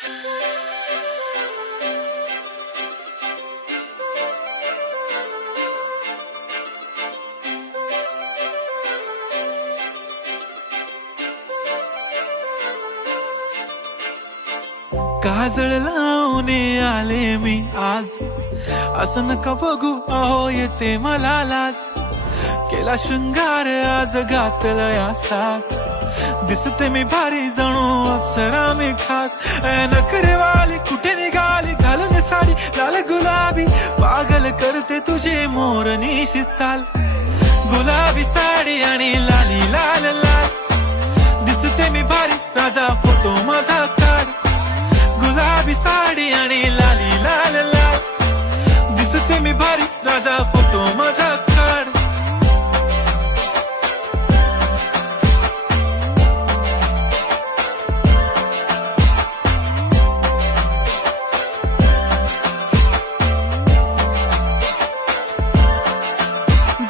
काजळ लावून आले मी आज, असं नका बघू अहो येते मला लाज. केला शृंगार आज घातला साज, दिसते मी भारी जणू अप्सरा मी खास. नखरेवाली कुठे निघाली घालून साडी लाल गुलाबी, पागल करते तुझे मोरनीशी चाल. गुलाबी साडी आणि लाली लाल लाल, दिसते मी भारी राजा फोटो माझा काढ. गुलाबी साडी आणि लाली लाल लाल, दिसते मी भारी राजा फोटो माझा काढ.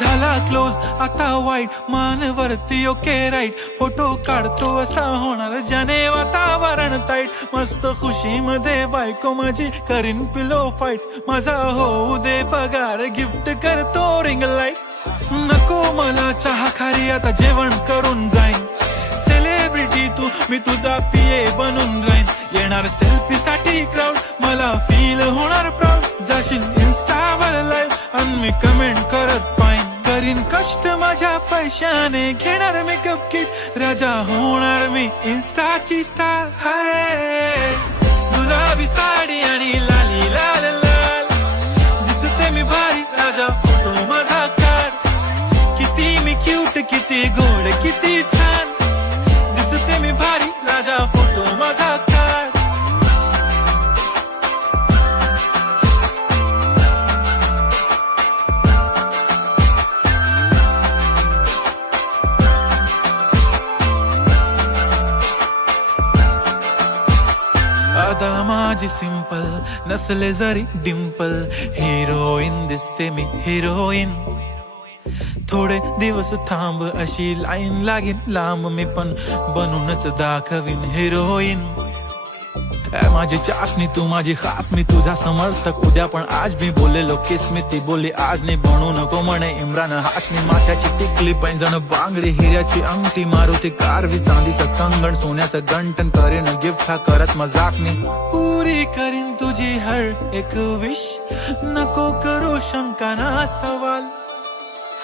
झाला क्लोज आता वाईट, मानवरती ओके राईट. फोटो काढतो असा होणार ज्याने वातावरण ताईट. मस्त खुशी मध्ये बायको माझी करीन पिलो फाईट. माझा होऊ दे पगार गिफ्ट करतो रिंग लाईट. नको मला चहा खारी आता जेवण करून जाईन. सेलिब्रिटी तू मी तुझा पिये बनून राहीन. येणार सेल्फी साठी क्राऊड मला फील होणार प्राऊड. जाशील इन्स्टावर लाईव्ह आणि मी कमेंट करत पाहिन. करीन कष्ट माझ्या पैशाने घेणार मेकअप किट. राजा होणार मी इन्स्टाची स्टार. हाय गुलाबी साडी आणि लाली लाल लाल, दिसते मी भारी राजा फोटो माझा काढ. किती मी क्यूट किती गोड किती छान, दिसते मी भारी राजा फोटो माझा काढ. आता माझी सिंपल नसले जरी डिंपल, हिरोईन दिसते मी हिरोईन. थोडे दिवस थांब अशी लाईन लागेल लांब, मी पण बनूनच दाखवीन हिरोईन. माझी चाशनी तू माझी खास, मी तुझा समर्थक उद्या पण आज. मी बोललेलो किस मी ती बोलली आज नाही. बनू नको म्हणे इम्रान हाशमी. माथ्याची टिकली पैंजण बांगडी हिऱ्याची अंगठी, मारुती कारवी चांदीचं कंगण सोन्याचं गंटन. करेन गिफ्ट हा करत मजाक मी. पुरी करीन तुझी हर एक विश, नको करू शंका ना सवाल.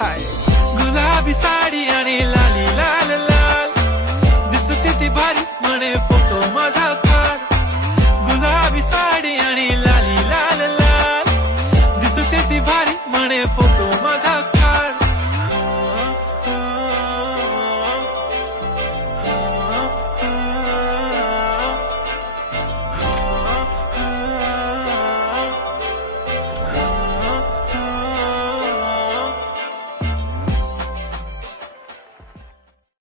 हाय गुलाबी साडी आणि लाली लाल लाल, दिसते ती भारी म्हणे फोटो माझा काढ. गुलाबी साडी आणि लाली लाल लाल, दिसते ती भारी म्हणे फोटो